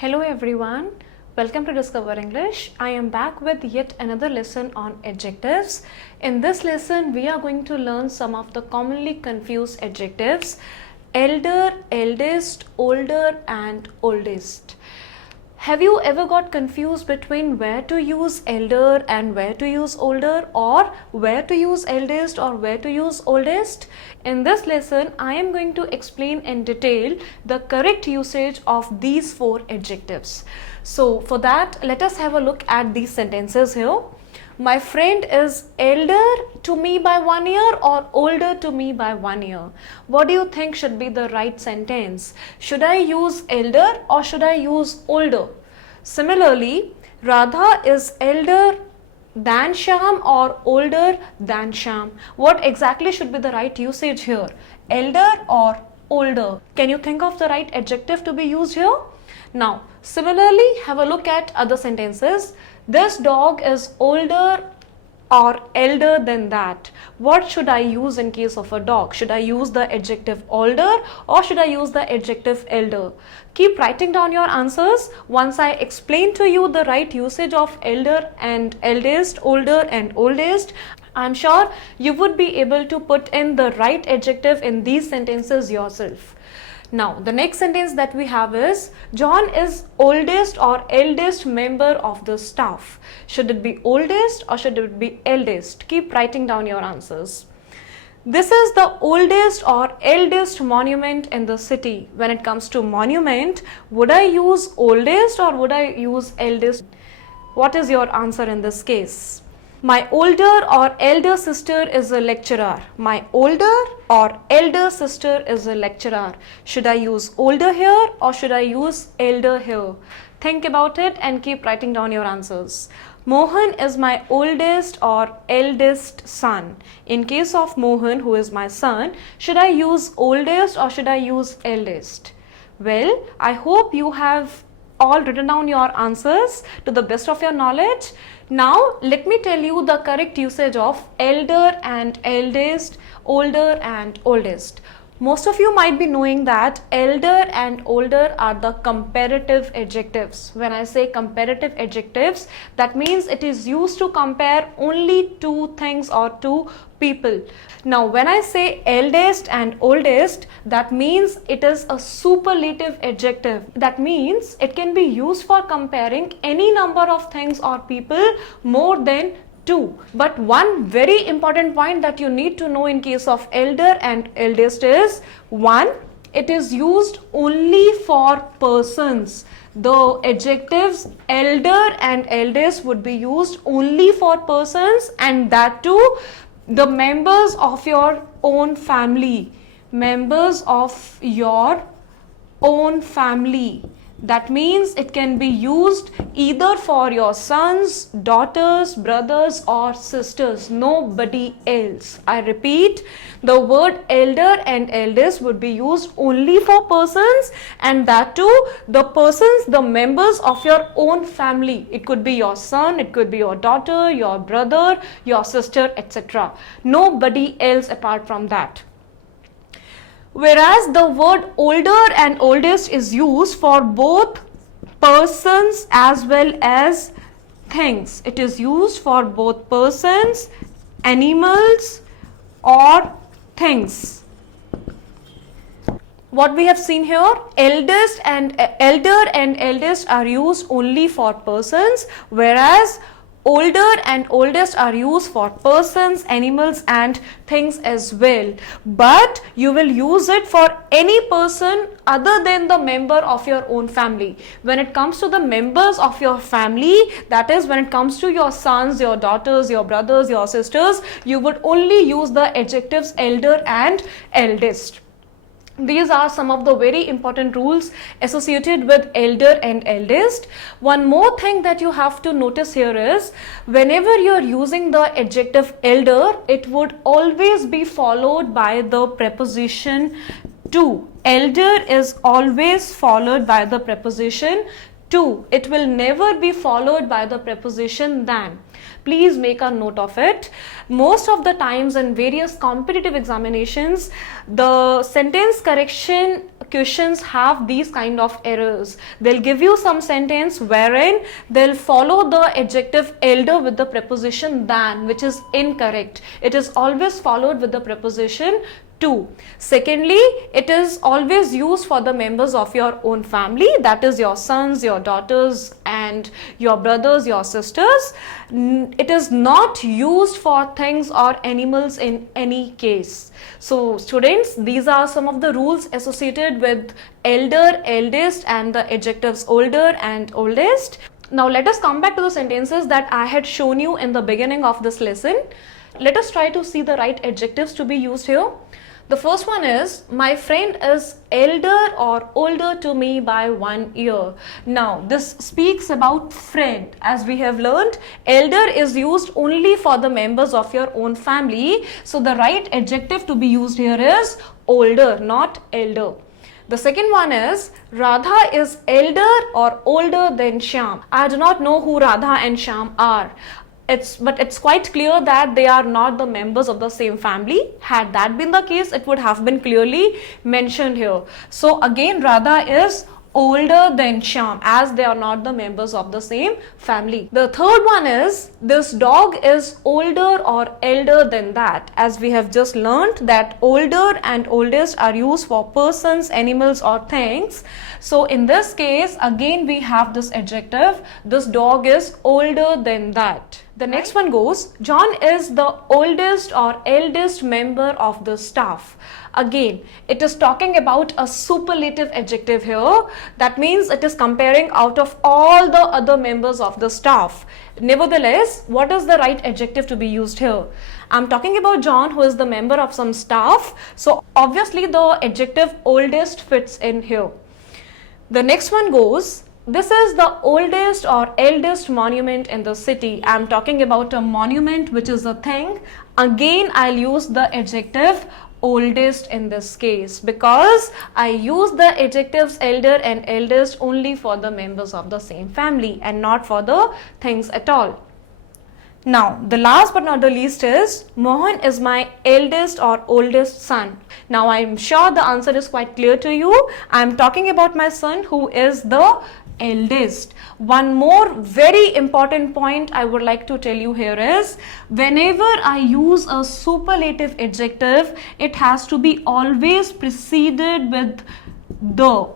Hello everyone, welcome to Discover English. I am back with yet another lesson on adjectives. In this lesson, we are going to learn some of the commonly confused adjectives: elder, eldest, older and oldest. Have you ever got confused between where to use elder and where to use older, or where to use eldest or where to use oldest? In this lesson, I am going to explain in detail the correct usage of these four adjectives. So for that, let us have a look at these sentences here. My friend is elder to me by 1 year or older to me by 1 year. What do you think should be the right sentence? Should I use elder or should I use older? Similarly, Radha is elder than Shyam or older than Shyam. What exactly should be the right usage here? Elder or older? Can you think of the right adjective to be used here? Now, similarly, have a look at other sentences. This dog is older or elder than that. What should I use in case of a dog? Should I use the adjective older or should I use the adjective elder? Keep writing down your answers. Once I explain to you the right usage of elder and eldest, older and oldest, I'm sure you would be able to put in the right adjective in these sentences yourself. Now, the next sentence that we have is, John is oldest or eldest member of the staff. Should it be oldest or should it be eldest? Keep writing down your answers. This is the oldest or eldest monument in the city. When it comes to monument, would I use oldest or would I use eldest? What is your answer in this case? My older or elder sister is a lecturer. My older or elder sister is a lecturer. Should I use older here or should I use elder here? Think about it and keep writing down your answers. Mohan is my oldest or eldest son. In case of Mohan, who is my son, should I use oldest or should I use eldest? Well, I hope you have all written down your answers to the best of your knowledge. Now, let me tell you the correct usage of elder and eldest, older and oldest. Most of you might be knowing that elder and older are the comparative adjectives. When I say comparative adjectives, that means it is used to compare only two things or two people. Now, when I say eldest and oldest, that means it is a superlative adjective. That means it can be used for comparing any number of things or people more than two. But one very important point that you need to know in case of elder and eldest is, one, it is used only for persons. The adjectives elder and eldest would be used only for persons, and that too the members of your own family. Members of your own family. That means it can be used either for your sons, daughters, brothers or sisters, nobody else. I repeat, the word elder and eldest would be used only for persons, and that too the persons, the members of your own family. It could be your son, it could be your daughter, your brother, your sister, etc. Nobody else apart from that. Whereas the word older and oldest is used for both persons as well as things. It is used for both persons, animals or things. What we have seen here, elder and eldest are used only for persons, whereas older and oldest are used for persons, animals and things as well. But you will use it for any person other than the member of your own family. When it comes to the members of your family, that is when it comes to your sons, your daughters, your brothers, your sisters, you would only use the adjectives elder and eldest. These are some of the very important rules associated with elder and eldest. One more thing that you have to notice here is, whenever you are using the adjective elder, it would always be followed by the preposition to. Elder is always followed by the preposition to. It will never be followed by the preposition than. Please make a note of it. Most of the times in various competitive examinations, the sentence correction questions have these kind of errors. They'll give you some sentence wherein they'll follow the adjective elder with the preposition than, which is incorrect. It is always followed with the preposition to. Secondly, it is always used for the members of your own family, that is your sons, your daughters and your brothers, your sisters. It is not used for things or animals in any case. So students, these are some of the rules associated with elder, eldest and the adjectives older and oldest. Now let us come back to the sentences that I had shown you in the beginning of this lesson. Let us try to see the right adjectives to be used here. The first one is, my friend is elder or older to me by 1 year. Now this speaks about friend. As we have learned, elder is used only for the members of your own family. So the right adjective to be used here is older, not elder. The second one is, Radha is elder or older than Shyam. I do not know who Radha and Shyam are. But it's quite clear that they are not the members of the same family. Had that been the case, it would have been clearly mentioned here. So again, Radha is older than Shyam, as they are not the members of the same family. The third one is, this dog is older or elder than that. As we have just learned that older and oldest are used for persons, animals or things. So in this case, again we have this adjective, this dog is older than that. The next one goes, John is the oldest or eldest member of the staff. Again, it is talking about a superlative adjective here. That means it is comparing out of all the other members of the staff. Nevertheless, what is the right adjective to be used here? I'm talking about John, who is the member of some staff. So obviously the adjective oldest fits in here. The next one goes, this is the oldest or eldest monument in the city. I'm talking about a monument, which is a thing. Again, I'll use the adjective oldest in this case, because I use the adjectives elder and eldest only for the members of the same family and not for the things at all. Now, the last but not the least is, Mohan is my eldest or oldest son. Now, I'm sure the answer is quite clear to you. I'm talking about my son, who is the eldest. One more very important point I would like to tell you here is, whenever I use a superlative adjective, it has to be always preceded with the.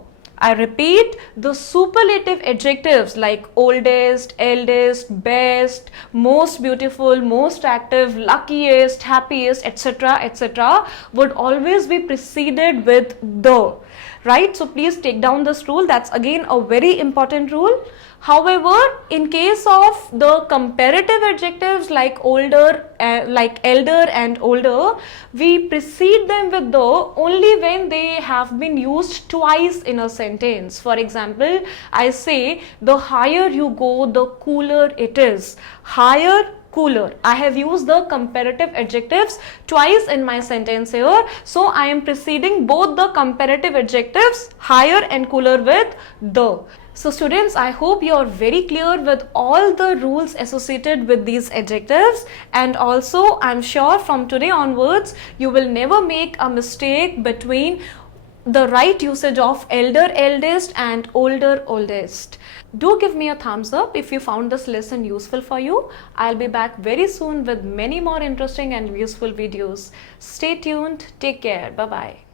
I repeat, the superlative adjectives like oldest, eldest, best, most beautiful, most active, luckiest, happiest, etc. would always be preceded with the. Right? So please take down this rule. That's again a very important rule. However, in case of the comparative adjectives like older, like elder and older, we precede them with the only when they have been used twice in a sentence. For example, I say, the higher you go, the cooler it is. Higher, cooler. I have used the comparative adjectives twice in my sentence here. So I am preceding both the comparative adjectives higher and cooler with the. So students, I hope you are very clear with all the rules associated with these adjectives, and also I'm sure from today onwards you will never make a mistake between the right usage of elder, eldest and older, oldest. Do give me a thumbs up if you found this lesson useful for you. I'll be back very soon with many more interesting and useful videos. Stay tuned. Take care. Bye-bye.